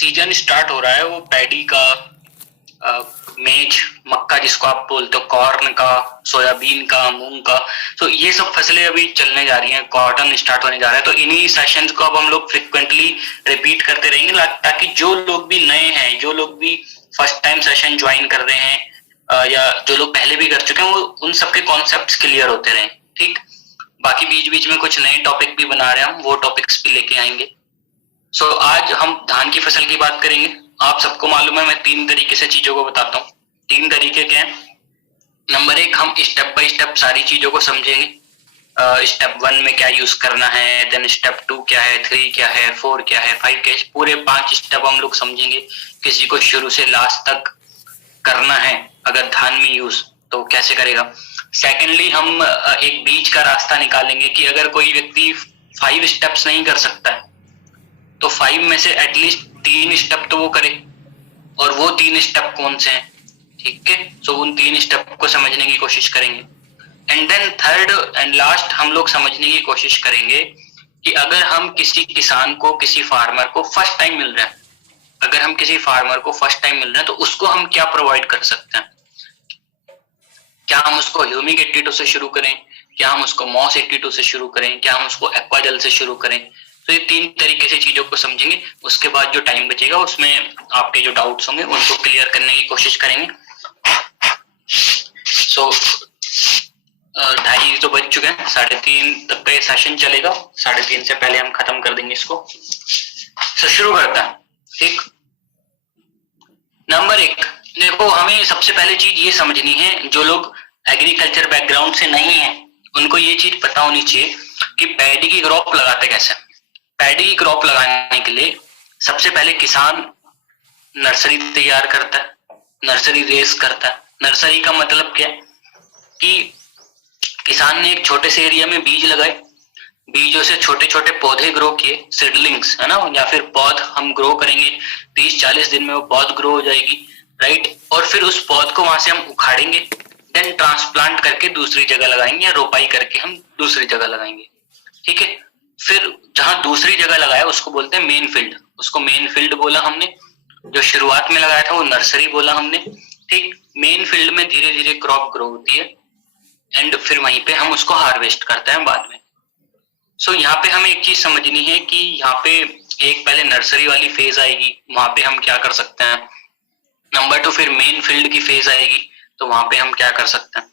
Season start हो रहा है वो पैडी का, मेज, मक्का जिसको आप बोलते हो, कॉर्न का, सोयाबीन का, मूंग का। तो ये सब फसलें अभी चलने जा रही हैं, कॉटन स्टार्ट होने जा रहा है। तो इन्हीं सेशंस को अब हम लोग फ्रिक्वेंटली रिपीट करते रहेंगे ताकि जो लोग भी नए हैं, जो लोग भी फर्स्ट टाइम सेशन ज्वाइन कर रहे हैं, या जो लोग पहले भी कर चुके हैं, वो उन सबके कॉन्सेप्ट्स क्लियर होते रहें। ठीक, बाकी बीच बीच में कुछ नए टॉपिक भी बना रहे हैं हम, वो टॉपिक्स भी लेके आएंगे। सो आज हम धान की फसल की बात करेंगे। आप सबको मालूम है मैं 3 तरीके से चीजों को बताता हूँ। 3 तरीके क्या है? नंबर 1, हम स्टेप बाय स्टेप सारी चीजों को समझेंगे। स्टेप 1 में क्या यूज करना है, देन स्टेप 2 क्या है, 3 क्या है, 4 क्या है, 5 क्या है, पूरे 5 स्टेप हम लोग समझेंगे। किसी को शुरू से लास्ट तक करना है अगर धान में यूज, तो कैसे करेगा। सेकेंडली, हम एक बीच का रास्ता निकालेंगे कि अगर कोई व्यक्ति 5 स्टेप्स नहीं कर सकता है तो 5 में से एटलीस्ट 3 स्टेप तो वो करे, और वो 3 स्टेप कौन से हैं, ठीक है। सो उन 3 स्टेप को समझने की कोशिश करेंगे। And then third and last हम लोग समझने की कोशिश करेंगे कि अगर हम किसी किसान को, किसी फार्मर को फर्स्ट टाइम मिल रहा है, अगर हम किसी फार्मर को फर्स्ट टाइम मिल रहे हैं तो उसको हम क्या प्रोवाइड कर सकते हैं। क्या हम उसको ह्यूमिक 82 से शुरू करें, क्या हम उसको मॉस 82 से शुरू करें, क्या हम उसको एक्वाजेल से शुरू करें। तो ये 3 तरीके से चीजों को समझेंगे। उसके बाद जो टाइम बचेगा उसमें आपके जो डाउट्स होंगे उनको क्लियर करने की कोशिश करेंगे। सो 2:30 तो बज चुके हैं, 3:30 तक का ये सेशन चलेगा। 3:30 से पहले हम खत्म कर देंगे इसको। सो शुरू करता है। ठीक, नंबर 1, देखो हमें सबसे पहले चीज ये समझनी है, जो लोग एग्रीकल्चर बैकग्राउंड से नहीं है उनको ये चीज पता होनी चाहिए कि पैडी की क्रॉप लगाते कैसे। पैडी की क्रॉप लगाने के लिए सबसे पहले किसान नर्सरी तैयार करता है, नर्सरी रेस करता है। नर्सरी का मतलब क्या है कि किसान ने एक छोटे से एरिया में बीज लगाए, बीजों से छोटे छोटे पौधे ग्रो किए, सीडलिंग्स है ना, या फिर पौध हम ग्रो करेंगे। 30-40 दिन में वो पौध ग्रो हो जाएगी, राइट। और फिर उस पौध को वहां से हम उखाड़ेंगे, देन ट्रांसप्लांट करके दूसरी जगह लगाएंगे, या रोपाई करके हम दूसरी जगह लगाएंगे, ठीक है। फिर जहां दूसरी जगह लगाया उसको बोलते हैं मेन फील्ड, उसको मेन फील्ड बोला हमने। जो शुरुआत में लगाया था वो नर्सरी बोला हमने, ठीक। मेन फील्ड में धीरे धीरे क्रॉप ग्रो होती है एंड फिर वहीं पे हम उसको हार्वेस्ट करते हैं बाद में। सो यहाँ पे हमें एक चीज समझनी है कि यहाँ पे एक पहले नर्सरी वाली फेज आएगी, वहां पे हम क्या कर सकते हैं। नंबर 2, फिर मेन फील्ड की फेज आएगी, तो वहां पे हम क्या कर सकते हैं।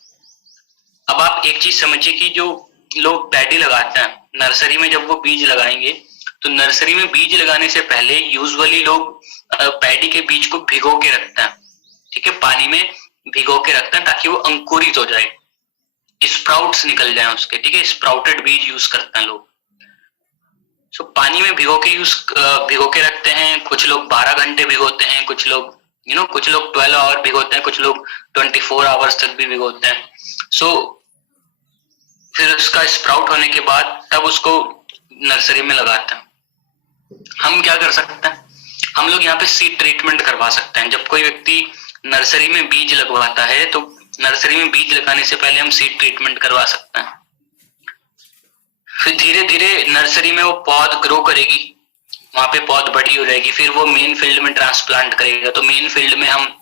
अब आप एक चीज समझिए कि जो लोग पैडी लगाते हैं नर्सरी में, जब वो बीज लगाएंगे तो नर्सरी में बीज लगाने से पहले यूजुअली लोग पैडी के बीज को भिगो के रखते हैं, ठीक है। पानी में भिगो के रखते हैं ताकि वो अंकुरित हो जाए, स्प्राउट्स निकल जाए उसके, ठीक है। स्प्राउटेड बीज यूज करते हैं लोग। सो पानी में भिगो के रखते हैं। कुछ लोग 12 घंटे भिगोते हैं, कुछ लोग कुछ लोग 12 आवर भिगोते हैं, कुछ लोग 24 आवर्स तक भी भिगोते हैं। सो फिर उसका स्प्राउट होने के बाद तब उसको नर्सरी में लगाते हैं। हम क्या कर सकते हैं, हम लोग यहाँ पे सीड ट्रीटमेंट करवा सकते हैं। जब कोई व्यक्ति नर्सरी में बीज लगवाता है तो नर्सरी में बीज लगाने से पहले हम सीड ट्रीटमेंट करवा सकते हैं। फिर धीरे धीरे नर्सरी में वो पौध ग्रो करेगी, वहां पे पौध बड़ी हो जाएगी, फिर वो मेन फील्ड में ट्रांसप्लांट करेगा, तो मेन फील्ड में हम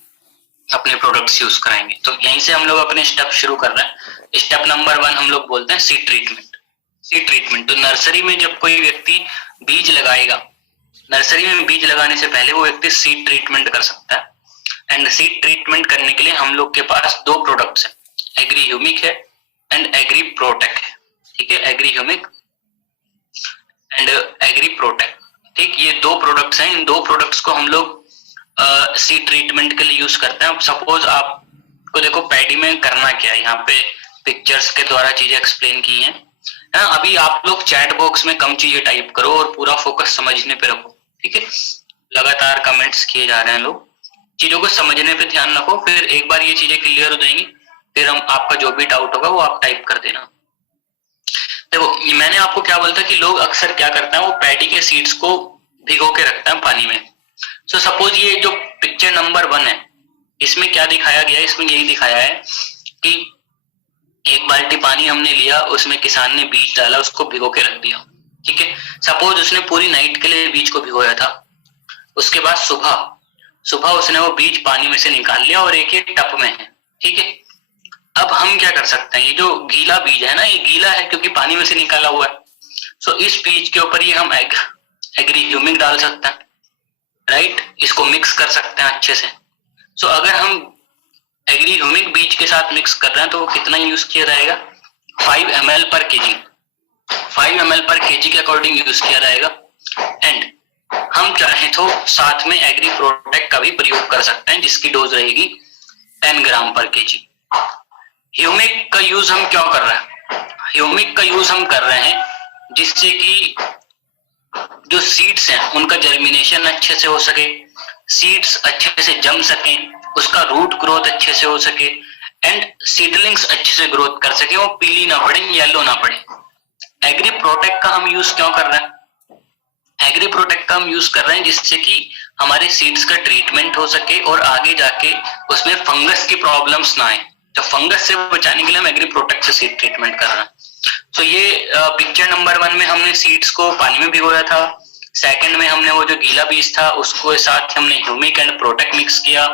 अपने प्रोडक्ट्स यूज कराएंगे। तो यहीं से हम लोग अपने स्टेप शुरू कर रहे हैं। स्टेप नंबर 1 हम लोग बोलते हैं सीड ट्रीटमेंट। सीड ट्रीटमेंट, तो नर्सरी में जब कोई व्यक्ति बीज लगाएगा, नर्सरी में बीज लगाने से पहले वो व्यक्ति सीड ट्रीटमेंट कर सकता है। एंड सीड ट्रीटमेंट करने के लिए हम लोग के पास 2 प्रोडक्ट्स हैं, एग्री ह्यूमिक है एंड एग्री प्रोटेक है, ठीक है। Agri Humic and Agri Protech, ठीक। ये 2 प्रोडक्ट्स हैं। इन 2 प्रोडक्ट्स को हम लोग सीड ट्रीटमेंट के लिए यूज करते हैं। सपोज आपको देखो पैडी में करना क्या है, यहाँ पे पिक्चर्स के द्वारा चीजें एक्सप्लेन की हैं, है ना। अभी आप लोग चैट बॉक्स में कम चीजें टाइप करो और पूरा फोकस समझने पे रखो, ठीक है। लगातार कमेंट्स किए जा रहे हैं लोग, चीजों को समझने पे ध्यान रखो। फिर एक बार ये चीजें क्लियर हो जाएंगी, फिर हम आपका जो भी डाउट होगा वो आप टाइप कर देना। देखो मैंने आपको क्या बोला था कि लोग अक्सर क्या करते हैं, वो पैडी के सीड्स को भिगो के रखते हैं पानी में। सो सपोज ये जो पिक्चर नंबर 1 है, इसमें क्या दिखाया गया है, इसमें यही दिखाया है कि एक बाल्टी पानी हमने लिया, उसमें किसान ने बीज डाला, उसको भिगो के रख दिया, ठीक है। सपोज उसने पूरी नाइट के लिए बीज को भिगोया था, उसके बाद सुबह सुबह उसने वो बीज पानी में से निकाल लिया और एक एक टप में है, ठीक है। अब हम क्या कर सकते हैं, ये जो गीला बीज है ना, ये गीला है क्योंकि पानी में से निकाला हुआ है। सो इस बीज के ऊपर ये हम एग्री ह्यूमिक डाल सकते हैं, राइट। इसको मिक्स कर सकते हैं अच्छे से। सो अगर हम एग्री ह्यूमिक बीज के साथ मिक्स कर रहे हैं तो वो कितना यूज किया जाएगा, 5 ml पर केजी, 5 ml पर केजी के अकॉर्डिंग यूज किया जाएगा। एंड हम चाहें तो साथ में एग्री प्रोटेक्ट का भी प्रयोग कर सकते हैं जिसकी डोज रहेगी 10 ग्राम पर केजी। ह्यूमिक का यूज हम क्यों कर रहे हैं, ह्यूमिक का यूज हम कर रहे हैं जिससे कि जो सीड्स हैं उनका जर्मिनेशन अच्छे से हो सके, सीड्स अच्छे से जम सके, उसका रूट ग्रोथ अच्छे से हो सके एंड सीडलिंग्स अच्छे से ग्रोथ कर सके, वो पीली ना पड़े, येलो ना पड़े। एग्री प्रोटेक्ट का हम यूज क्यों कर रहे हैं, एग्री प्रोटेक्ट का हम यूज कर रहे हैं जिससे कि हमारे सीड्स का ट्रीटमेंट हो सके और आगे जाके उसमें फंगस की प्रॉब्लम्स ना आए। तो फंगस से बचाने के लिए हम एग्री प्रोटेक्ट से सीड ट्रीटमेंट कर रहे हैं। तो ये पिक्चर नंबर 1 में हमने सीड्स को पानी में भिगोया था, सेकंड में हमने वो जो गीला बीज था उसको साथ हमने ह्यूमिक एंड प्रोटेक्ट मिक्स किया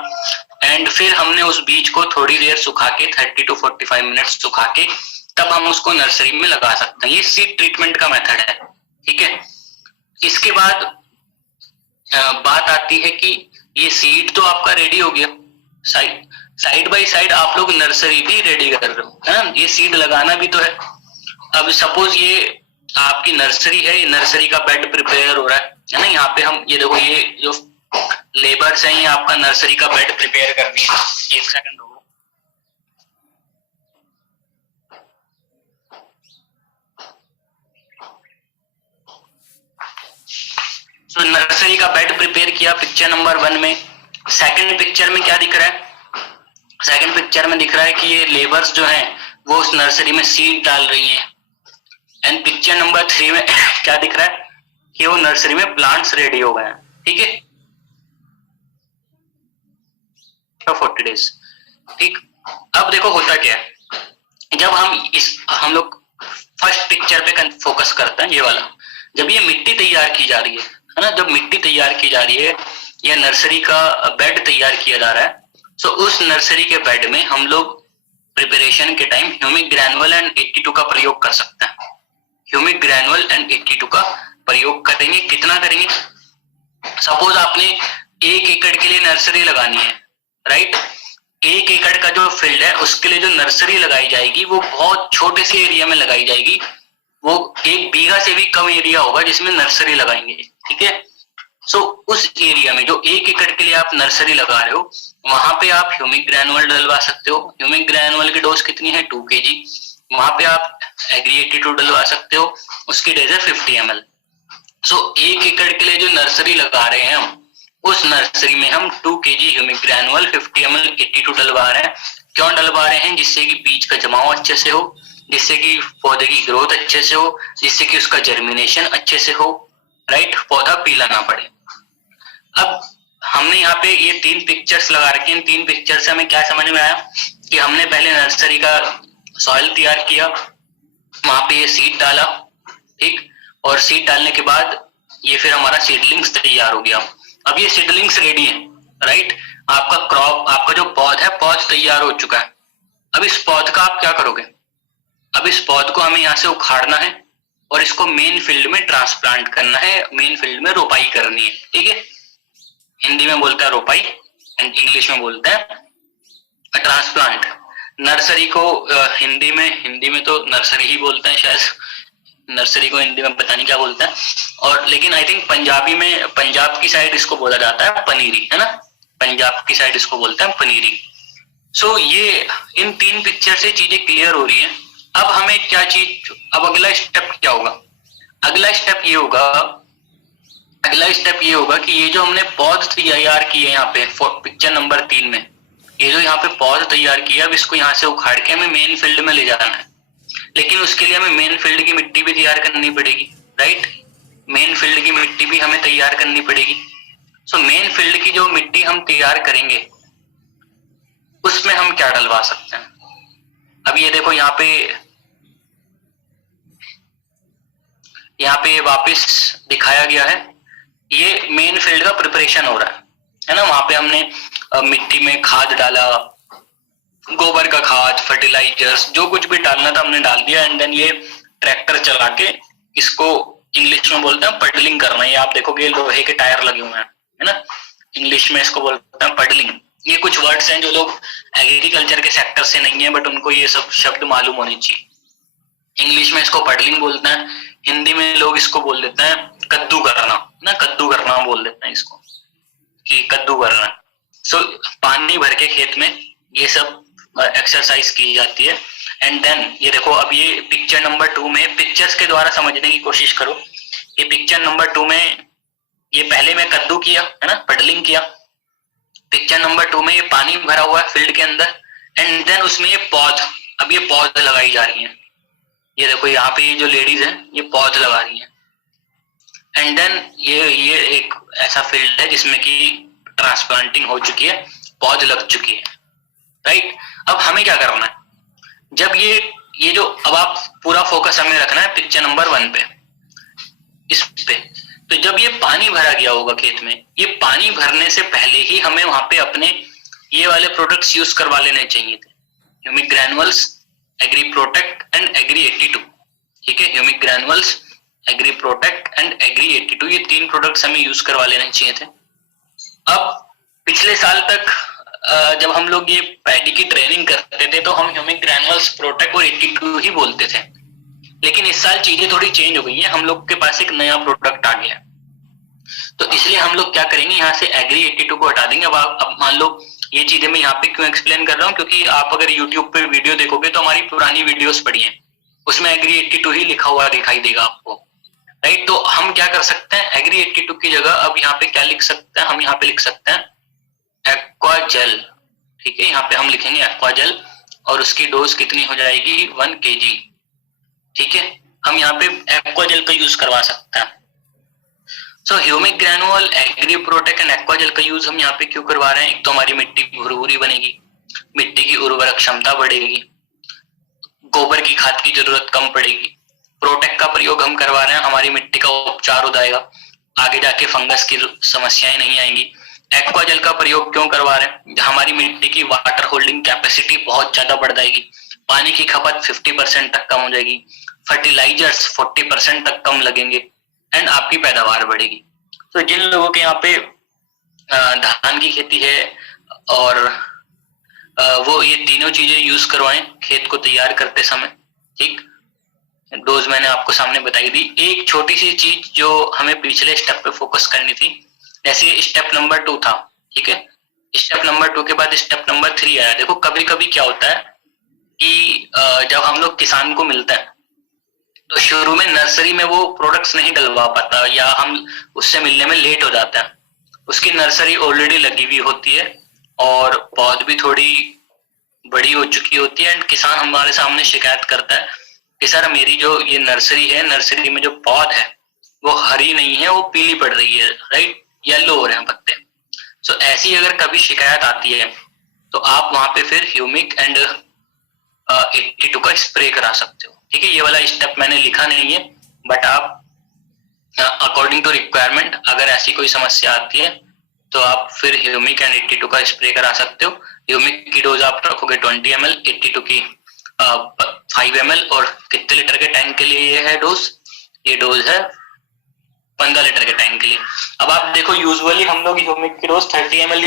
एंड फिर हमने उस बीज को थोड़ी देर सुखा के 30 to 45 मिनट्स सुखा के तब हम उसको नर्सरी में लगा सकते हैं। ये सीड ट्रीटमेंट का मेथड है, ठीक है। इसके बाद बात आती है कि ये सीड तो आपका रेडी हो गया, साइड बाय साइड आप लोग नर्सरी भी रेडी कर रहे हो, है ना, ये सीड लगाना भी तो है। अब सपोज ये आपकी नर्सरी है, ये नर्सरी का बेड प्रिपेयर हो रहा है ना, यहाँ पे हम ये देखो ये जो लेबर्स हैं ये आपका नर्सरी का बेड प्रिपेयर कर रही है। एक सेकंड रुको। तो नर्सरी का बेड प्रिपेयर किया पिक्चर नंबर 1 में। सेकंड पिक्चर में क्या दिख रहा है, सेकंड पिक्चर में दिख रहा है कि ये लेबर्स जो हैं वो उस नर्सरी में सीड डाल रही हैं। एंड पिक्चर नंबर 3 में क्या दिख रहा है कि वो नर्सरी में प्लांट्स रेडी हो गए हैं, ठीक है, 40 डेज, ठीक। अब देखो होता क्या है, जब हम लोग फर्स्ट पिक्चर पे फोकस करते हैं, ये वाला, जब ये मिट्टी तैयार की जा रही है ना, जब मिट्टी तैयार की जा रही है या नर्सरी का बेड तैयार किया जा रहा है, तो उस नर्सरी के बेड में हम लोग प्रिपरेशन के टाइम ह्यूमिक ग्रैनुअल एंड 82 का प्रयोग कर सकते हैं। ह्यूमिक ग्रैनुअल एंड 82 का प्रयोग करेंगे। कितना करेंगे, सपोज आपने 1 एकड़ के लिए नर्सरी लगानी है, राइट। 1 एकड़ का जो फील्ड है उसके लिए जो नर्सरी लगाई जाएगी वो बहुत छोटे से एरिया में लगाई जाएगी, वो 1 बीघा से भी कम एरिया होगा जिसमें नर्सरी लगाएंगे, ठीक है। सो उस एरिया में जो 1 एकड़ के लिए आप नर्सरी लगा रहे हो वहां पे आप ह्यूमिक ग्रैनुअल डलवा सकते हो। ह्यूमिक ग्रैनुअल की डोज कितनी है, 2 kg। वहां पे आप एग्री 82 डलवा सकते हो, उसकी डोज है 50 ml। सो 1 एकड़ के लिए जो नर्सरी लगा रहे हैं हम, उस नर्सरी में हम 2 kg ह्यूमिक ग्रैनुअल 50 ml 82 डलवा रहे हैं। क्यों डलवा रहे हैं, जिससे कि बीज का जमाव अच्छे से हो, जिससे कि पौधे की ग्रोथ अच्छे से हो, जिससे कि उसका जर्मिनेशन अच्छे से हो, राइट, पौधा पीला ना पड़े। अब हमने यहाँ पे ये 3 पिक्चर्स लगा रखे हैं। 3 पिक्चर से हमें क्या समझ में आया कि हमने पहले नर्सरी का सॉइल तैयार किया, वहां पे ये सीड डाला, ठीक, और सीड डालने के बाद ये फिर हमारा सीडलिंग्स तैयार हो गया। अब ये सीडलिंग्स रेडी है, राइट, आपका क्रॉप, आपका जो पौधा है, पौध तैयार हो चुका है। अब इस पौध का आप क्या करोगे, अब इस पौध को हमें यहाँ से उखाड़ना है और इसको मेन फील्ड में ट्रांसप्लांट करना है, मेन फील्ड में रोपाई करनी है, ठीक है। हिंदी में बोलता है रोपाई एंड इंग्लिश में बोलता है ट्रांसप्लांट। नर्सरी को हिंदी में तो नर्सरी ही बोलते हैं शायद, नर्सरी को हिंदी में पता नहीं क्या बोलता है, और लेकिन आई थिंक पंजाबी में, पंजाब की साइड इसको बोला जाता है पनीरी, है ना, पंजाब की साइड इसको बोलते हैं पनीरी। सो ये इन 3 पिक्चर से चीजें क्लियर हो रही हैं। अब हमें क्या चीज, अब अगला स्टेप क्या होगा, अगला स्टेप ये होगा कि ये जो हमने पौध तैयार किए यहाँ पे पिक्चर नंबर 3 में, ये जो यहाँ पे पौध तैयार किया, अब इसको यहाँ से उखाड़ के हमें मेन फील्ड में ले जाना है। लेकिन उसके लिए हमें मेन फील्ड की मिट्टी भी तैयार करनी पड़ेगी, राइट, मेन फील्ड की मिट्टी भी हमें तैयार करनी पड़ेगी। सो मेन फील्ड की जो मिट्टी हम तैयार करेंगे उसमें हम क्या डलवा सकते हैं। अब ये देखो यहाँ पे वापस दिखाया गया है ये मेन फील्ड का प्रिपरेशन हो रहा है ना। वहां पे हमने मिट्टी में खाद डाला, गोबर का खाद, फर्टिलाइजर्स, जो कुछ भी डालना था हमने डाल दिया, एंड देन ये ट्रैक्टर चला के इसको इंग्लिश में बोलते हैं पडलिंग करना। ये आप देखोगे लोहे के टायर लगे हुए हैं, है ना, इंग्लिश में इसको बोलते हैं पडलिंग। ये कुछ वर्ड्स हैं जो लोग एग्रीकल्चर के सेक्टर से नहीं है बट उनको ये सब शब्द मालूम होने चाहिए। इंग्लिश में इसको पडलिंग बोलते हैं, हिंदी में लोग इसको बोल देते हैं कद्दू करना ना, कद्दू करना बोल देते हैं इसको कि कद्दू करना। सो पानी भर के खेत में ये सब एक्सरसाइज की जाती है। एंड देन ये देखो, अब ये पिक्चर नंबर 2 में, पिक्चर्स के द्वारा समझने की कोशिश करो। ये पिक्चर नंबर 2 में ये पहले में कद्दू किया है ना, पडलिंग किया। पिक्चर नंबर 2 में ये पानी भरा हुआ है फील्ड के अंदर, एंड देन उसमें ये पौध, अब ये पौध लगाई जा रही है। ये देखो यहाँ पे ये जो लेडीज है ये पौध लगा रही है। एंड देन ये एक ऐसा फील्ड है जिसमें कि ट्रांसप्लांटिंग हो चुकी है, पौध लग चुकी है, राइट। अब हमें क्या करना है, जब ये जो, अब आप पूरा फोकस हमें रखना है पिक्चर नंबर 1 पे, इस पे। तो जब ये पानी भरा गया होगा खेत में, ये पानी भरने से पहले ही हमें वहां पे अपने ये वाले प्रोडक्ट्स यूज करवा लेने चाहिए थे, humic granules, Agri protect and Agri 82। ठीक है, humic granules, Agri protect and Agri 82, ये 3 प्रोडक्ट्स हमें यूज करवा लेने चाहिए थे। अब पिछले साल तक जब हम लोग ये पैडी की ट्रेनिंग करते थे तो हम ह्यूमिक ग्रैनुअल्स, प्रोटेक्ट और 82 ही बोलते थे, लेकिन इस साल चीजें थोड़ी चेंज हो गई है, हम लोग के पास एक नया प्रोडक्ट आ गया। तो इसलिए हम लोग क्या करेंगे, यहाँ से एग्री 82 को हटा देंगे। अब मान लो ये चीजें मैं यहाँ पे क्यों एक्सप्लेन कर रहा हूँ, क्योंकि आप अगर यूट्यूब पे वीडियो देखोगे तो हमारी पुरानी वीडियोस पड़ी हैं, उसमें एग्री 82 ही लिखा हुआ दिखाई देगा आपको, राइट। तो हम क्या कर सकते हैं, एग्री 82 की जगह अब यहाँ पे क्या लिख सकते हैं, हम यहाँ पे लिख सकते हैं एक्वा जेल। ठीक है, यहाँ पे हम लिखेंगे एक्वा जेल और उसकी डोज कितनी हो जाएगी, 1 kg। ठीक है, हम यहाँ पे एक्वा जेल का यूज करवा सकते हैं। So humic granule, agri protect and aqua gel का यूज हम यहाँ पे क्यों करवा रहे हैं, एक तो हमारी मिट्टी भुरभुरी बनेगी, मिट्टी की उर्वरक क्षमता बढ़ेगी, गोबर की खाद की जरूरत कम पड़ेगी। प्रोटेक्ट का प्रयोग हम करवा रहे हैं, हमारी मिट्टी का उपचार हो जाएगा, आगे जाके फंगस की समस्याएं नहीं आएंगी। एक्वा जेल का प्रयोग क्यों करवा रहे हैं, हमारी मिट्टी की वाटर होल्डिंग कैपेसिटी बहुत ज्यादा बढ़ जाएगी, पानी की खपत 50% तक कम हो जाएगी, फर्टिलाइजर्स 40% तक कम लगेंगे एंड आपकी पैदावार बढ़ेगी। तो जिन लोगों के यहाँ पे धान की खेती है और वो ये तीनों चीजें यूज करवाएं खेत को तैयार करते समय। ठीक, डोज मैंने आपको सामने बताई दी। एक छोटी सी चीज जो हमें पिछले स्टेप पे फोकस करनी थी, जैसे स्टेप नंबर 2 था, ठीक है, स्टेप नंबर 2 के बाद स्टेप नंबर 3 आया। देखो कभी कभी क्या होता है कि जब हम लोग किसान को मिलते हैं तो शुरू में नर्सरी में वो प्रोडक्ट्स नहीं डलवा पाता या हम उससे मिलने में लेट हो जाता है, उसकी नर्सरी ऑलरेडी लगी हुई होती है और पौध भी थोड़ी बड़ी हो चुकी होती है एंड किसान हमारे सामने शिकायत करता है कि सर मेरी जो ये नर्सरी है, नर्सरी में जो पौध है वो हरी नहीं है, वो पीली पड़ रही है, राइट, येलो हो रहे हैं पत्ते। सो ऐसी अगर कभी शिकायत आती है तो आप वहां पे फिर ह्यूमिक एंड 82 का स्प्रे करा सकते हो। ठीक है, ये वाला स्टेप मैंने लिखा नहीं है बट आप अकॉर्डिंग टू रिक्वायरमेंट अगर ऐसी कोई समस्या आती है तो आप फिर ह्यूमिक एंड 82 का स्प्रे करा सकते हो। ह्यूमिक की डोज आप रखोगे 20 ml, 82 की 5 ml, और कितने लीटर के टैंक के लिए ये है डोज, ये डोज है 15 लीटर के टैंक के लिए। अब आप देखो यूजुअली हम लोग ह्यूमिक की डोज 30 ml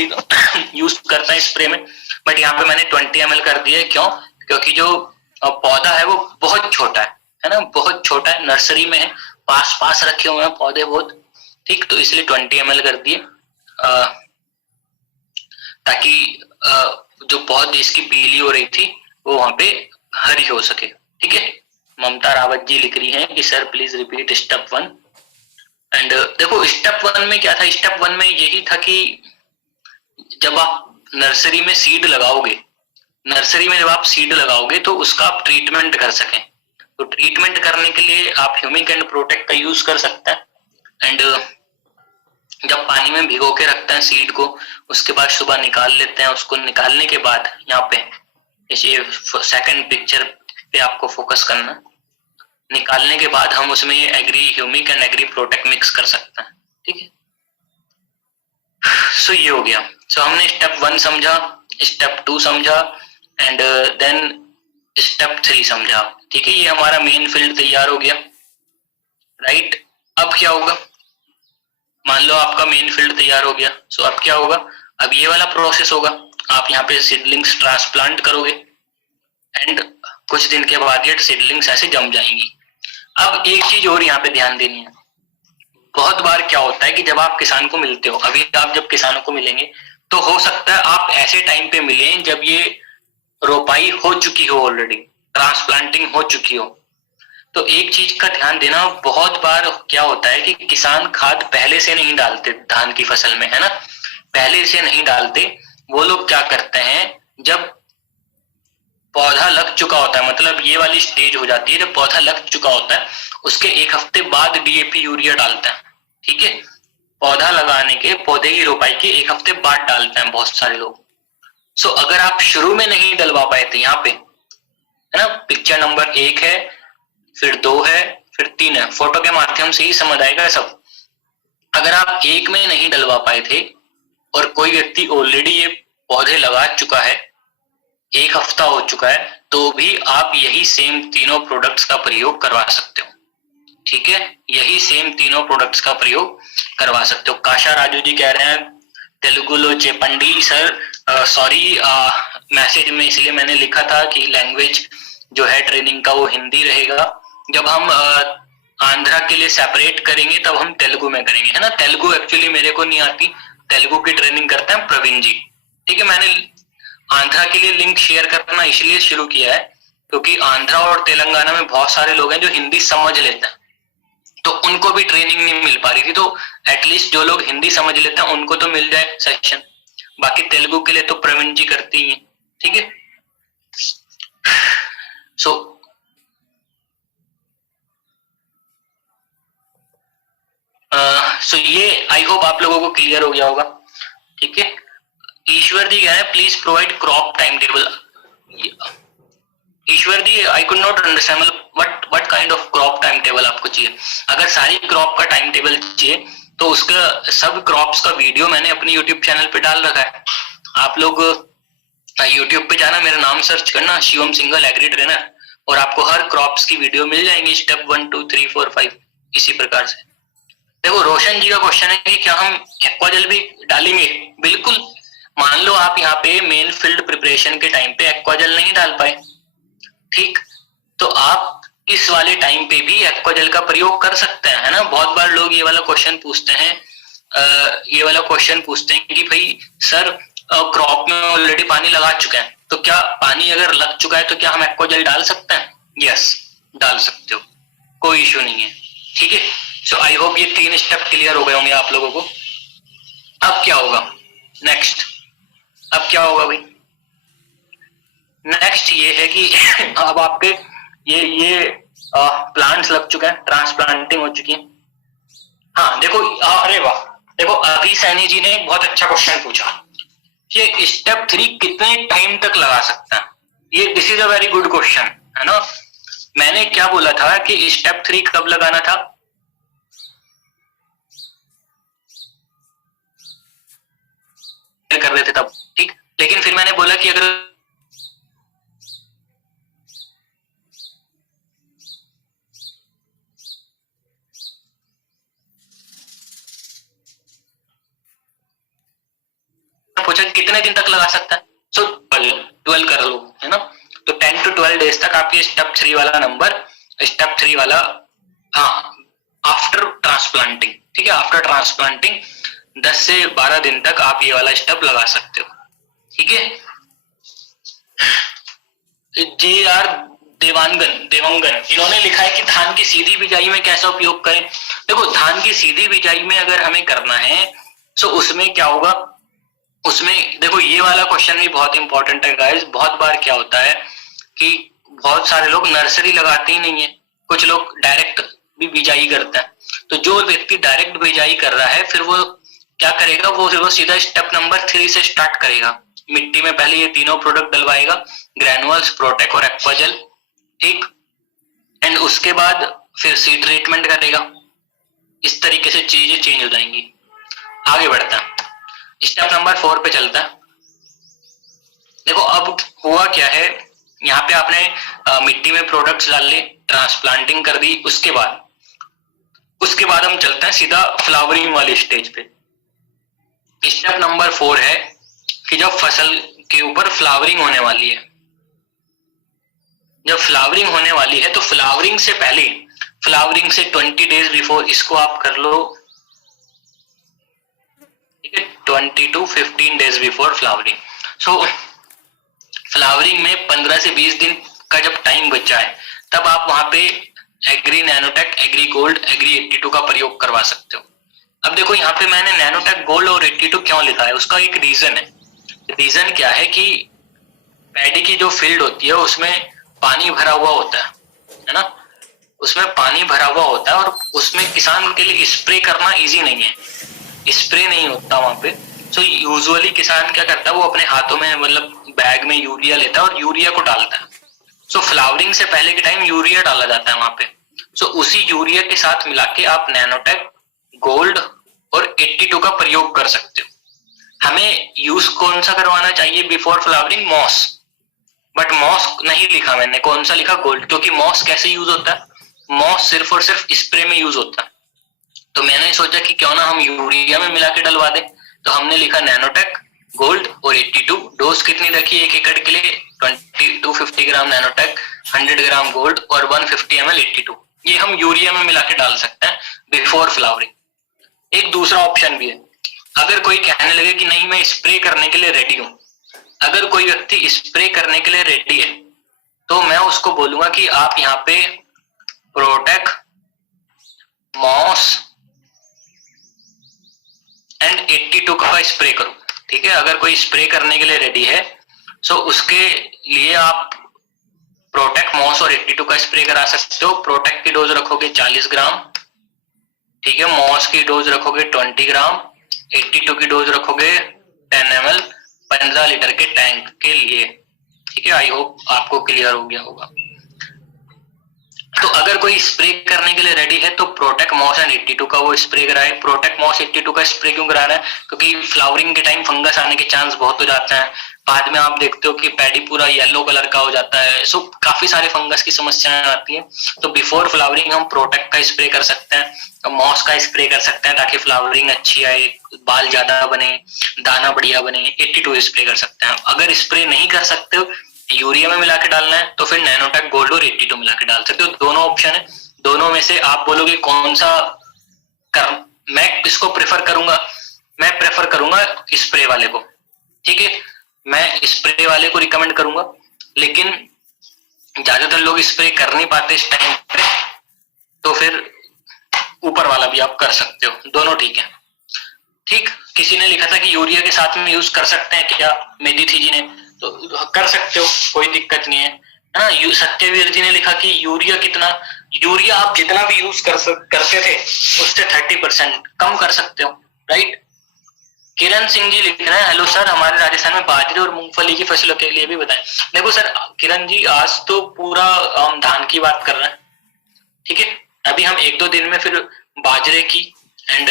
यूज करते हैं स्प्रे में, बट यहाँ पे मैंने 20 ml कर दिया है। क्यों, क्योंकि जो पौधा है वो बहुत छोटा है ना, बहुत छोटा है, नर्सरी में है, पास पास रखे हुए हैं पौधे बहुत, ठीक, तो इसलिए 20 ml कर दिए ताकि जो पौध इसकी पीली हो रही थी वो वहां पे हरी हो सके। ठीक है, ममता रावत जी लिख रही हैं कि sir please repeat step 1। And देखो स्टेप 1 में क्या था, स्टेप 1 में यही था कि जब आप नर्सरी में सीड लगाओगे, नर्सरी में जब आप सीड लगाओगे तो उसका आप ट्रीटमेंट कर सकें। तो ट्रीटमेंट करने के लिए आप ह्यूमिक एंड प्रोटेक्ट का यूज कर सकते हैं। एंड जब पानी में भिगो के रखते हैं सीड को, उसके बाद सुबह निकाल लेते हैं, उसको निकालने के बाद यहाँ पे इसे सेकंड पिक्चर पे आपको फोकस करना, निकालने के बाद हम उसमें ये Agri Humic and Agri Protect mix कर सकते हैं। ठीक है, सो ये हो गया। सो हमने स्टेप 1 समझा, स्टेप 2 समझा एंड देन स्टेप 3 समझा। ठीक है, ये हमारा मेन फील्ड तैयार हो गया, राइट। अब क्या होगा, मान लो आपका मेन फील्ड तैयार हो गया। सो अब क्या होगा, अब ये वाला प्रोसेस होगा, आप यहाँ पे सीडलिंग्स ट्रांसप्लांट करोगे एंड कुछ दिन के बाद ये सीडलिंग्स ऐसे जम जाएंगी। अब एक चीज और यहाँ पे ध्यान देनी है, बहुत बार क्या होता है कि जब आप किसान को मिलते हो, अभी आप जब किसानों को मिलेंगे तो हो सकता है आप ऐसे टाइम पे मिलें जब ये रोपाई हो चुकी हो, ऑलरेडी ट्रांसप्लांटिंग हो चुकी हो। तो एक चीज का ध्यान देना, बहुत बार क्या होता है कि किसान खाद पहले से नहीं डालते धान की फसल में, है ना, पहले से नहीं डालते। वो लोग क्या करते हैं, जब पौधा लग चुका होता है, मतलब ये वाली स्टेज हो जाती है जब पौधा लग चुका होता है, उसके एक हफ्ते बाद डीएपी यूरिया डालते हैं। ठीक है, पौधा लगाने के, पौधे की रोपाई के एक हफ्ते बाद डालते हैं बहुत सारे लोग। सो अगर आप शुरू में नहीं डलवा पाए थे, यहाँ पे है ना, पिक्चर नंबर 1 है, फिर 2 है, फिर 3 है, फोटो के माध्यम से ही समझ आएगा सब। अगर आप एक में नहीं डलवा पाए थे और कोई व्यक्ति ऑलरेडी ये पौधे लगा चुका है, एक हफ्ता हो चुका है, तो भी आप यही सेम तीनों प्रोडक्ट्स का प्रयोग करवा सकते हो। ठीक है, यही सेम तीनों प्रोडक्ट्स का प्रयोग करवा सकते हो। काशा राजू जी कह रहे हैं तेलुगुलो चेपंडी सर, सॉरी मैसेज में इसलिए मैंने लिखा था कि लैंग्वेज जो है ट्रेनिंग का वो हिंदी रहेगा। जब हम आंध्रा के लिए सेपरेट करेंगे तब हम तेलुगु में करेंगे, है ना। तेलुगु एक्चुअली मेरे को नहीं आती, तेलुगु की ट्रेनिंग करते हैं प्रवीण जी। ठीक है, मैंने आंध्रा के लिए लिंक शेयर करना इसलिए शुरू किया है क्योंकि आंध्रा और तेलंगाना में बहुत सारे लोग हैं जो हिंदी समझ लेते हैं, तो उनको भी ट्रेनिंग नहीं मिल पा रही थी। तो एटलीस्ट जो लोग हिंदी समझ लेते हैं उनको तो मिल जाए सेशन, बाकी तेलुगु के लिए तो प्रवीण जी करती ही है। ठीक है, सो ये आई होप आप लोगों को क्लियर हो गया होगा। ठीक है, ईश्वर जी कह रहे हैं please provide crop time table. Ishwar ji I could not understand, मतलब what kind of crop time table आपको चाहिए। अगर सारी क्रॉप का टाइम टेबल चाहिए तो उसका सब क्रॉप्स का वीडियो मैंने अपने यूट्यूब चैनल पे डाल रखा है। आप लोग यूट्यूब पे जाना, मेरा नाम सर्च करना शिवम सिंगल एग्री ट्रेनर, और आपको हर क्रॉप्स की वीडियो मिल जाएंगी, स्टेप 1 2 3 4 5 इसी प्रकार से। देखो रोशन जी का क्वेश्चन है कि क्या हम एक्वाजेल भी डालेंगे। बिल्कुल, मान लो आप यहाँ पे मेन फील्ड प्रिपरेशन के टाइम पे एक्वाजेल नहीं डाल पाए, ठीक, तो आप इस वाले टाइम पे भी एक्वाजेल का प्रयोग कर सकते हैं, है ना। बहुत बार लोग ये वाला क्वेश्चन पूछते हैं, कि भाई सर क्रॉप में ऑलरेडी पानी लगा चुके हैं, तो क्या पानी अगर लग चुका है तो क्या हम एक्वाजेल डाल सकते हैं। यस, डाल सकते हो, कोई इश्यू नहीं है। ठीक है, सो आई होप ये 3 स्टेप क्लियर हो गए होंगे आप लोगों को। अब क्या होगा नेक्स्ट, अब क्या होगा भाई, नेक्स्ट ये है कि अब आपके ये प्लांट्स लग चुके हैं, ट्रांसप्लांटिंग हो चुकी है। हाँ देखो, अरे वाह, देखो अभी सैनी जी ने एक बहुत अच्छा क्वेश्चन पूछा, ये स्टेप 3 कितने टाइम तक लगा सकता है। ये this is a very good question, है ना। मैंने क्या बोला था कि स्टेप 3 कब लगाना था, कर रहे थे तब, ठीक, लेकिन फिर मैंने बोला कि अगर पूछा कितने दिन तक लगा सकता है, सो 12 कर लो, है ना। तो 10 to 12 डेज तक आप ये स्टेप 3 वाला नंबर, स्टेप 3 वाला, हाँ, आफ्टर ट्रांसप्लांटिंग, ठीक है, आफ्टर ट्रांसप्लांटिंग 10 से 12 दिन तक आप ये वाला स्टेप लगा सकते हो। ठीक है, JR देवांगन इन्होंने लिखा है कि धान की सीधी बिजाई में कैसा उपयोग करें। देखो धान की सीधी बिजाई में अगर हमें करना है तो उसमें क्या होगा, उसमें देखो ये वाला क्वेश्चन भी बहुत इंपॉर्टेंट है गाइस। बहुत बार क्या होता है कि बहुत सारे लोग नर्सरी लगाते ही नहीं है, कुछ लोग डायरेक्ट भी बिजाई करते हैं। तो जो व्यक्ति डायरेक्ट बिजाई कर रहा है फिर वो क्या करेगा, वो सीधा स्टेप नंबर 3 से स्टार्ट करेगा। मिट्टी में पहले ये तीनों प्रोडक्ट डलवाएगा, ग्रैनुअल्स, प्रोटेक और एक्वाजेल, ठीक, एंड उसके बाद फिर सीड ट्रीटमेंट करेगा। इस तरीके से चीजें चेंज हो जाएंगी। आगे बढ़ता है, स्टेप नंबर 4 पे चलता है। देखो अब हुआ क्या है, यहाँ पे आपने मिट्टी में प्रोडक्ट्स डाल लिए, ट्रांसप्लांटिंग कर दी, उसके बाद हम चलते हैं सीधा फ्लावरिंग वाली स्टेज पे। स्टेप नंबर 4 है कि जब फसल के ऊपर फ्लावरिंग होने वाली है, जब फ्लावरिंग होने वाली है तो फ्लावरिंग से पहले, फ्लावरिंग से 20 डेज बिफोर इसको आप कर लो, ठीक है, 20 to 15 days before flowering. So flowering में 15 से 20 दिन का जब टाइम बचा है, तब आप वहां पे Agri Nanotech, Agri Gold, Agri 82 का प्रयोग करवा सकते हो। अब देखो यहाँ पे मैंने नैनोटेक गोल्ड और 82 क्यों लिखा है, उसका एक रीजन है। रीजन क्या है कि पैडी की जो फील्ड होती है उसमें पानी भरा हुआ होता है ना, उसमें पानी भरा हुआ होता है और उसमें किसान के लिए स्प्रे करना इजी नहीं है, स्प्रे नहीं होता वहां पे। सो यूजुअली किसान क्या करता है, वो अपने हाथों में मतलब बैग में यूरिया लेता है और यूरिया को डालता है। सो फ्लावरिंग से पहले के टाइम यूरिया डाला जाता है वहां पे। सो उसी यूरिया के साथ मिला के आप नैनोटेक गोल्ड और 82 का प्रयोग कर सकते हो। हमें यूज कौन सा करवाना चाहिए before flowering? Moss, but moss नहीं लिखा मैंने, कौन सा लिखा? गोल्ड, क्योंकि मॉस कैसे यूज होता है, मॉस सिर्फ और सिर्फ स्प्रे में यूज होता है। तो मैंने सोचा कि क्यों ना हम यूरिया में मिला के डलवा दें, तो हमने लिखा नैनोटेक गोल्ड और 82। डोज कितनी रखी एक एकड़ के लिए? 20 to 50 gram nanotech, 100 gram gold और 150 ml 82। ये हम यूरिया में मिला के डाल सकते हैं बिफोर फ्लावरिंग। एक दूसरा ऑप्शन भी है, अगर कोई कहने लगे कि नहीं मैं स्प्रे करने के लिए रेडी हूं, अगर कोई व्यक्ति स्प्रे करने के लिए रेडी है, तो मैं उसको बोलूंगा कि आप यहाँ पे प्रोटेक, मॉस एंड 82 का स्प्रे करो, ठीक है। अगर कोई स्प्रे करने के लिए रेडी है, सो उसके लिए आप प्रोटेक, मॉस और 82 का स्प्रे करा सकते हो। प्रोटेक की डोज रखोगे 40 ग्राम, ठीक है, मॉस की डोज रखोगे 20 ग्राम, 82 की डोज रखोगे 10 ml 15 लीटर के टैंक के लिए, ठीक है। आई होप आपको क्लियर हो गया होगा। तो अगर कोई स्प्रे करने के लिए रेडी है तो प्रोटेक, मॉस एंड 82 का वो स्प्रे कराए। प्रोटेक, मॉस, 82 का स्प्रे क्यों करा रहा है? क्योंकि फ्लावरिंग के टाइम फंगस आने के चांस बहुत हो जाते हैं। बाद में आप देखते हो कि पैडी पूरा येलो कलर का हो जाता है। सो काफी सारे फंगस की समस्याएं आती हैं। तो बिफोर फ्लावरिंग हम प्रोटेक्ट का स्प्रे कर सकते हैं, मॉस का स्प्रे कर सकते हैं ताकि फ्लावरिंग अच्छी आए, बाल ज्यादा बने, दाना बढ़िया बने। 82 स्प्रे कर सकते हैं। अगर स्प्रे नहीं कर सकते हो, यूरिया में मिला के डालना है, तो फिर नैनोटेक गोल्ड और 82 मिला के डाल सकते हो। दोनों ऑप्शन है, दोनों में से आप बोलोगे कौन सा कर, मैं किसको प्रेफर करूंगा? मैं प्रेफर करूंगा स्प्रे वाले को, ठीक है, मैं स्प्रे वाले को रिकमेंड करूंगा। लेकिन ज्यादातर लोग स्प्रे कर नहीं पाते इस टाइम पे, तो फिर ऊपर वाला भी आप कर सकते हो, दोनों ठीक है। ठीक, किसी ने लिखा था कि यूरिया के साथ में यूज कर सकते हैं क्या, मेदिथी जी ने, तो कर सकते हो, कोई दिक्कत नहीं है ना। सत्यवीर जी ने लिखा कि यूरिया कितना, यूरिया आप जितना भी यूज करते थे उससे 30% कम कर सकते हो, राइट। किरण सिंह जी लिख रहे हैं, हेलो सर, हमारे राजस्थान में बाजरे और मूंगफली की फसलों के लिए भी बताएं। देखो सर किरण जी, आज तो पूरा हम धान की बात कर रहे हैं, ठीक है। अभी हम 1-2 दिन में फिर बाजरे की एंड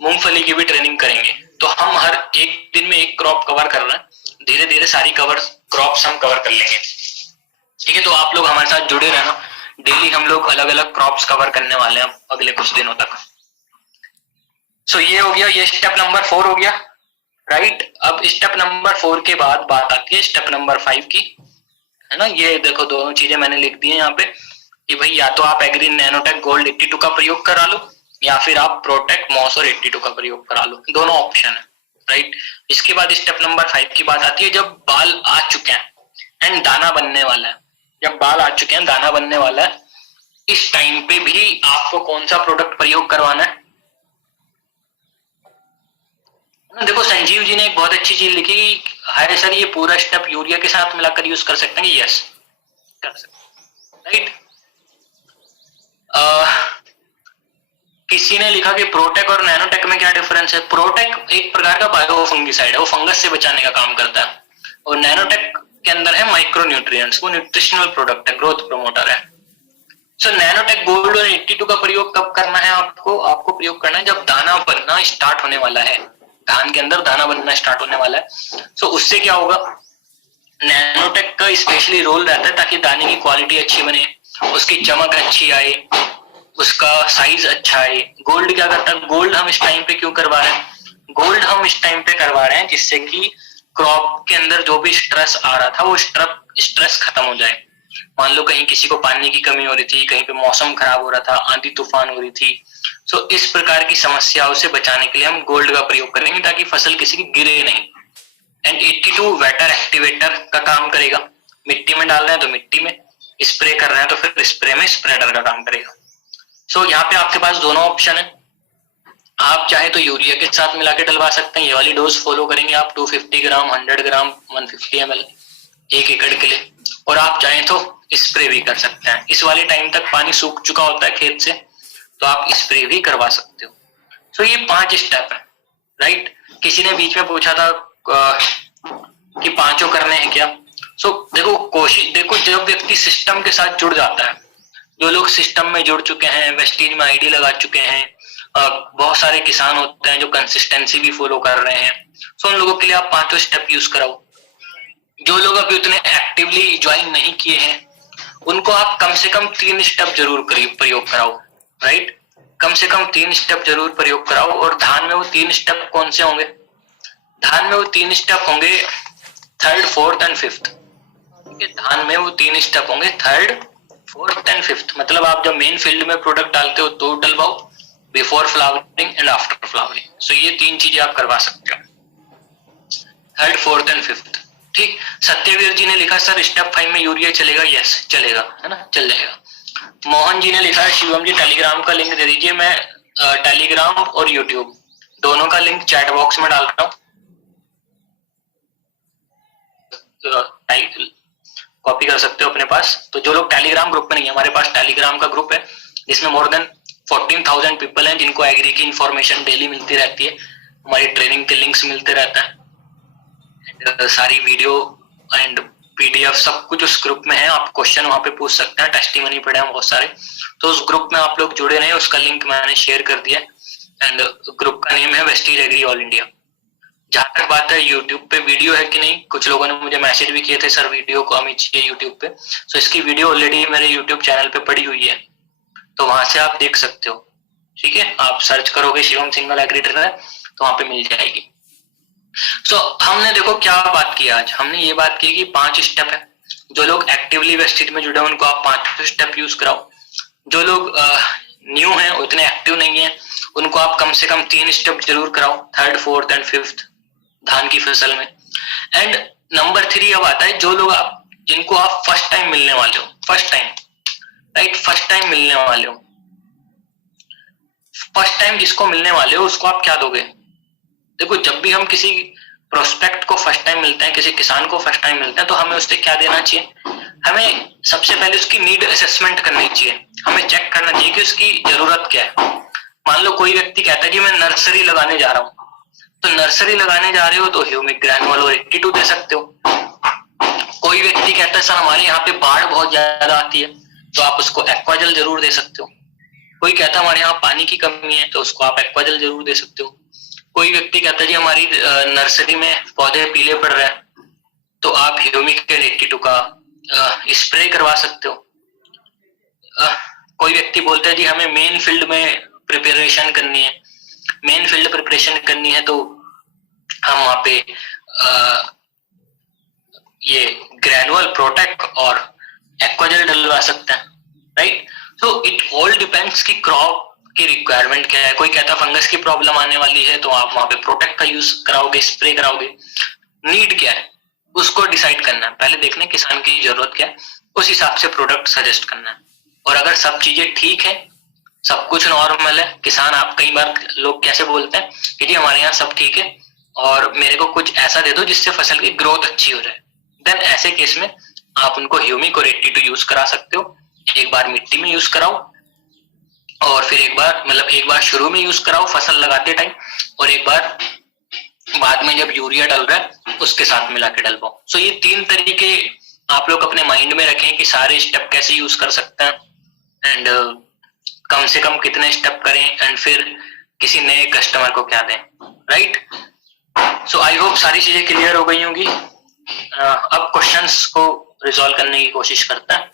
मूंगफली की भी ट्रेनिंग करेंगे। तो हम हर एक दिन में एक क्रॉप कवर कर रहे हैं, धीरे धीरे सारी क्रॉप्स हम कवर कर लेंगे, ठीक है। तो आप लोग हमारे साथ जुड़े रहना, डेली हम लोग अलग अलग क्रॉप्स कवर करने वाले हैं अगले कुछ दिनों तक। सो ये हो गया, ये स्टेप नंबर 4 हो गया, राइट। अब स्टेप नंबर 4 के बाद बात आती है स्टेप नंबर 5 की, है ना। ये देखो दोनों चीजें मैंने लिख दी है यहाँ पे कि भाई या तो आप एग्री नैनोटेक गोल्ड 82 का प्रयोग करा लो, या फिर आप प्रोटेक, मॉस और 82 का प्रयोग करा लो, दोनों ऑप्शन है, राइट। इसके बाद स्टेप नंबर 5 की बात आती है, जब बाल आ चुके हैं एंड दाना बनने वाला है, जब बाल आ चुके हैं, दाना बनने वाला है, इस टाइम पे भी आपको कौन सा प्रोडक्ट प्रयोग करवाना है? देखो संजीव जी ने एक बहुत अच्छी चीज लिखी, हाय सर ये पूरा स्टेप यूरिया के साथ मिलाकर यूज कर सकते हैं? यस, कर सकते, राइट। किसी ने लिखा कि प्रोटेक और नैनोटेक में क्या डिफरेंस है? प्रोटेक एक प्रकार का बायोफंगिसाइड है, वो फंगस से बचाने का काम करता है, और नैनोटेक के अंदर है माइक्रो न्यूट्रिएंट्स, वो न्यूट्रिशनल प्रोडक्ट है, ग्रोथ प्रमोटर है। सो नैनोटेक गोल्ड और 82 का प्रयोग कब करना है आपको? आपको प्रयोग करना है जब दाना बनना स्टार्ट होने वाला है, धान के अंदर दाना बनना स्टार्ट होने वाला है। सो उससे क्या होगा, नैनोटेक का स्पेशली रोल रहता है ताकि दाने की क्वालिटी अच्छी बने, उसकी चमक अच्छी आए, उसका साइज अच्छा है। गोल्ड क्या करता है, गोल्ड हम इस टाइम पे क्यों करवा रहे हैं, गोल्ड हम इस टाइम पे करवा रहे हैं जिससे कि क्रॉप के अंदर जो भी स्ट्रेस आ रहा था वो स्ट्रेस खत्म हो जाए। मान लो कहीं किसी को पानी की कमी हो रही थी, कहीं पे मौसम खराब हो रहा था, आंधी तूफान हो रही थी, सो इस प्रकार की समस्याओं से बचाने के लिए हम गोल्ड का प्रयोग करेंगे ताकि फसल किसी की गिरे नहीं। एंड 82 वेटर एक्टिवेटर का काम करेगा, मिट्टी में डाल रहे हैं तो मिट्टी में, स्प्रे कर रहे हैं तो फिर स्प्रे में स्प्रेडर का काम करेगा। सो यहाँ पे आपके पास दोनों ऑप्शन है, आप चाहे तो यूरिया के साथ मिला के डलवा सकते हैं, ये वाली डोज फॉलो करेंगे आप 250 ग्राम, 100 ग्राम, 150 ml 1 एकड़ के लिए, और आप चाहें तो स्प्रे भी कर सकते हैं। इस वाले टाइम तक पानी सूख चुका होता है खेत से तो आप स्प्रे भी करवा सकते हो। सो ये 5 स्टेप है, राइट। किसी ने बीच में पूछा था कि पांचों करने हैं क्या। सो देखो जब व्यक्ति सिस्टम के साथ जुड़ जाता है, जो लोग सिस्टम में जुड़ चुके हैं, वेस्टीज में आईडी लगा चुके हैं, बहुत सारे किसान होते हैं जो कंसिस्टेंसी भी फॉलो कर रहे हैं, सो उन लोगों के लिए आप 5 स्टेप यूज कराओ। जो लोग अभी उतने एक्टिवली ज्वाइन नहीं किए हैं उनको आप कम से कम 3 स्टेप जरूर प्रयोग कराओ, राइट। कम से कम 3 स्टेप जरूर प्रयोग कराओ। और धान में वो 3 स्टेप कौन से होंगे, धान में वो 3 स्टेप होंगे 3rd, 4th एंड 5th। धान में वो 3 स्टेप होंगे 3rd, 4th एंड 5th। मतलब आप जब मेन फील्ड में प्रोडक्ट डालते हो तो डलवाओ, before flowering and after flowering. So ये 3 चीजें आप करवा सकते हो, 3rd, 4th एंड 5th। ठीक। सत्यवीर जी ने लिखा सर स्टेप 5 में यूरिया चलेगा, यस चलेगा, है ना, चल जाएगा। मोहन जी ने लिखा है शिवम जी टेलीग्राम का लिंक दे दीजिए, मैं टेलीग्राम और यूट्यूब दोनों का लिंक चैट बॉक्स में डाल रहा हूँ, कॉपी कर सकते हो अपने पास। तो जो लोग टेलीग्राम ग्रुप में नहीं है, हमारे पास टेलीग्राम का ग्रुप है जिसमें मोर देन 14,000 पीपल हैं जिनको एग्री की इंफॉर्मेशन डेली मिलती रहती है, हमारी ट्रेनिंग के लिंक्स मिलते रहता है, सारी वीडियो एंड पीडीएफ सब कुछ उस ग्रुप में है। आप क्वेश्चन वहां पे पूछ सकते हैं, टेस्टिमनी पड़े हैं बहुत सारे, तो उस ग्रुप में आप लोग जुड़े रहे, उसका लिंक मैंने शेयर कर दिया। एंड ग्रुप का नेम है वेस्टीज एग्री ऑल इंडिया। जहां तक बात है यूट्यूब पे वीडियो है कि नहीं, कुछ लोगों ने मुझे मैसेज भी किए थे सर वीडियो को हमें चाहिए यूट्यूब पे। सो इसकी वीडियो ऑलरेडी मेरे यूट्यूब चैनल पे पड़ी हुई है, तो वहां से आप देख सकते हो। ठीक है, आप सर्च करोगे शिवम सिंगल एग्री ट्रेनर तो वहां पे मिल जाएगी। सो हमने देखो क्या बात की आज, हमने ये बात की कि 5 स्टेप है। जो लोग एक्टिवली वेस्टेज में जुड़े हैं उनको आप 5 स्टेप यूज कराओ। जो लोग न्यू हैं, उतने एक्टिव नहीं है, उनको आप कम से कम 3 स्टेप जरूर कराओ, 3rd, 4th एंड 5th धान की फसल में। एंड नंबर 3 अब आता है जो लोग आप जिनको आप फर्स्ट टाइम मिलने वाले हो, first time, right, first time मिलने वाले हो। फर्स्ट टाइम जिसको मिलने वाले हो उसको आप क्या दोगे। देखो जब भी हम किसी प्रोस्पेक्ट को फर्स्ट टाइम मिलते हैं, किसी किसान को फर्स्ट टाइम मिलते हैं, तो हमें उससे क्या देना चाहिए, हमें सबसे पहले उसकी नीड असेसमेंट करनी चाहिए, हमें चेक करना चाहिए कि उसकी जरूरत क्या है। मान लो कोई व्यक्ति कहता है कि मैं नर्सरी लगाने जा रहा हूँ, तो नर्सरी लगाने जा रहे हो तो ह्यूमिक ग्रैनुअल और 82 दे सकते हो। कोई व्यक्ति कहता है सर हमारे यहाँ पे बाढ़ बहुत ज्यादा आती है, तो आप उसको एक्वाजल जरूर दे सकते हो। कोई कहता है हमारे यहाँ पानी की कमी है, तो उसको आप एक्वाजल जरूर दे सकते हो। कोई व्यक्ति कहता है जी हमारी नर्सरी में पौधे पीले पड़ रहे हैं, तो आप ह्यूमिक 82 का स्प्रे करवा सकते हो। कोई व्यक्ति बोलता है जी हमें मेन फील्ड में प्रिपरेशन करनी है, मेन फील्ड प्रिपरेशन करनी है, तो हम वहां पे ये ग्रैनुअल प्रोटेक्ट और एक्वाजल डलवा सकते हैं, right. So it all depends कि क्रॉप की रिक्वायरमेंट क्या है। कोई कहता है फंगस की प्रॉब्लम आने वाली है, तो आप वहां पे प्रोटेक्ट का यूज कराओगे, स्प्रे कराओगे। नीड क्या है उसको डिसाइड करना है, पहले देखना है किसान की जरूरत क्या है, उस हिसाब से प्रोडक्ट सजेस्ट करना है। और अगर सब चीजें ठीक है, सब कुछ नॉर्मल है, किसान आप कई बार लोग कैसे बोलते हैं कि जी हमारे यहाँ सब ठीक है और मेरे को कुछ ऐसा दे दो जिससे फसल की ग्रोथ अच्छी हो जाए, देन ऐसे केस में आप उनको ह्यूमिक और 82 यूज करा सकते हो। एक बार मिट्टी में यूज कराओ और फिर एक बार शुरू में यूज कराओ फसल लगाते टाइम, और एक बार बाद में जब यूरिया डल रहा है उसके साथ मिला के डलवाओ। सो ये 3 तरीके आप लोग अपने माइंड में रखें कि सारे स्टेप कैसे यूज कर सकते हैं, एंड कम से कम कितने स्टेप करें, एंड फिर किसी नए कस्टमर को क्या दें, राइट। सो आई होप सारी चीजें क्लियर हो गई होंगी। अब क्वेश्चंस को रिजॉल्व करने की कोशिश करते हैं।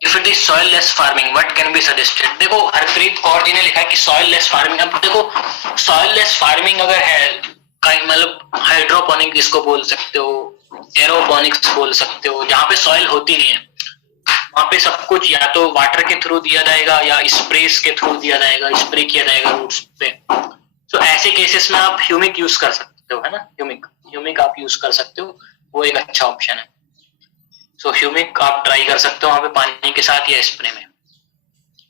If it is soil less farming what can be suggested. देखो हरप्रीत कौर जी ने लिखा है कि सॉइल लेस फार्मिंग। अब देखो सॉइल लेस फार्मिंग अगर है, मतलब हाइड्रोपोनिक जिसको बोल सकते हो, एरोपोनिक्स बोल सकते हो, जहां पे सॉइल होती नहीं है वहां पे सब कुछ या तो वाटर के थ्रू दिया जाएगा या स्प्रेस के थ्रू दिया जाएगा, स्प्रे किया जाएगा रूट्स पे। तो ऐसे केसेस में आप ह्यूमिक यूज कर सकते हो, है ना, ह्यूमिक आप यूज कर सकते हो, वो एक अच्छा ऑप्शन है। सो ह्यूमिक आप ट्राई कर सकते हो वहां पे पानी के साथ या स्प्रे में।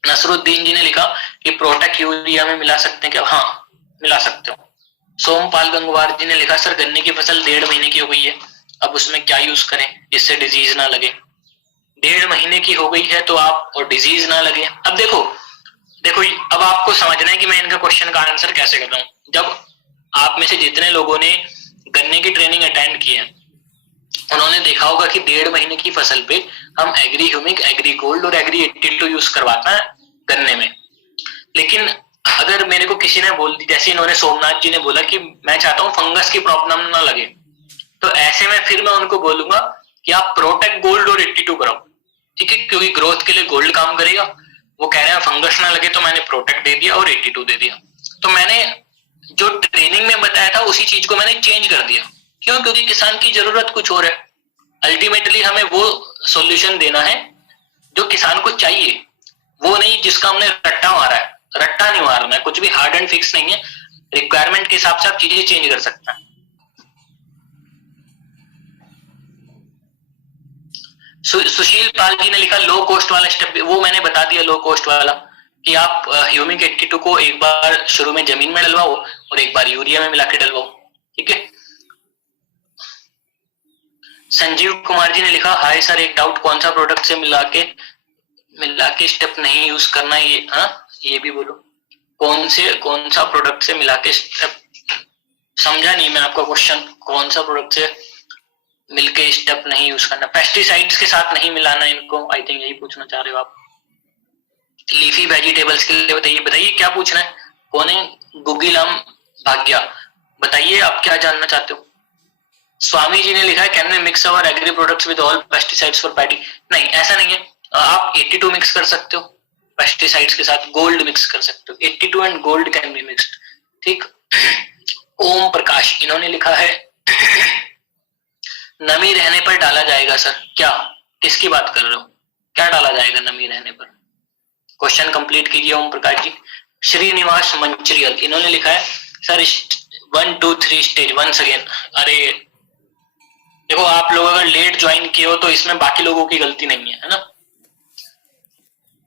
नसरुद्दीन जी ने लिखा कि प्रोटेक्ट यूरिया में मिला सकते हैं क्या? हाँ मिला सकते हो। सोमपाल गंगवार जी ने लिखा सर गन्ने की फसल 1.5 महीने की हो गई है, अब उसमें क्या यूज करें जिससे डिजीज ना लगे? 1.5 महीने की हो गई है तो आप, और डिजीज ना लगे। अब देखो अब आपको समझना है कि मैं इनका क्वेश्चन का आंसर कैसे कर रहा हूँ। जब आप में से जितने लोगों ने गन्ने की ट्रेनिंग अटेंड की है उन्होंने देखा होगा कि 1.5 महीने की फसल पे हम एग्री ह्यूमिक, एग्री गोल्ड और एग्री 82 यूज करवाते हैं गन्ने में। लेकिन अगर मेरे को किसी ने बोल दी, जैसे इन्होंने सोमनाथ जी ने बोला कि मैं चाहता हूँ फंगस की प्रॉब्लम ना लगे, तो ऐसे में फिर मैं उनको बोलूंगा कि आप प्रोटेक्ट गोल्ड और 82 कराओ, ठीक है, क्योंकि ग्रोथ के लिए गोल्ड काम करेगा। वो कह रहे हैं फंगस ना लगे तो मैंने प्रोटेक्ट दे दिया और 82 दे दिया। तो मैंने जो ट्रेनिंग में बताया था उसी चीज को मैंने चेंज कर दिया। क्यों? क्योंकि किसान की जरूरत कुछ और है। अल्टीमेटली हमें वो सॉल्यूशन देना है जो किसान को चाहिए, वो नहीं जिसका हमने रट्टा मारा है। रट्टा नहीं मारना है, कुछ भी हार्ड एंड फिक्स नहीं है। रिक्वायरमेंट के हिसाब से आप चीजें चेंज कर सकते हैं। सुशील पाल जी ने लिखा लो कॉस्ट वाला स्टेप, वो मैंने बता दिया लो कॉस्ट वाला, कि आप ह्यूमिक 82 को एक बार शुरू में जमीन में डलवाओ और एक बार यूरिया में मिला के डलवाओ, ठीक है। संजीव कुमार जी ने लिखा हाय सर एक डाउट, कौन सा प्रोडक्ट से मिला के स्टेप नहीं यूज करना है? ये ये भी बोलो, कौन सा प्रोडक्ट से मिला के स्टेप, समझा नहीं मैं आपका क्वेश्चन। कौन सा प्रोडक्ट से मिलके स्टेप नहीं यूज करना? पेस्टिसाइड्स के साथ नहीं मिलाना इनको, आई थिंक यही पूछना चाह रहे हो आप। लीफी वेजिटेबल्स के लिए बताइए क्या पूछना है। कौन है? गुगीलाम भाग्या, बताइए आप क्या जानना चाहते हो। स्वामी जी ने लिखा है can we mix our Agri products with all pesticides for paddy? नहीं, ऐसा नहीं है। आप 82 मिक्स कर सकते हो पेस्टिसाइड्स के साथ, गोल्ड मिक्स कर सकते हो। 82 and gold can be mixed, ठीक। ओम प्रकाश इन्होंने लिखा है नमी रहने पर डाला जाएगा सर। क्या, किसकी बात कर रहे हो? क्या डाला जाएगा नमी रहने पर? क्वेश्चन कंप्लीट कीजिए ओम प्रकाश जी। श्रीनिवास मंचरियल इन्होंने लिखा है सर 1 2 3 स्टेज वंस अगेन। अरे देखो आप लोग अगर लेट ज्वाइन किए हो तो इसमें बाकी लोगों की गलती नहीं है, है ना।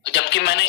जबकि मैंने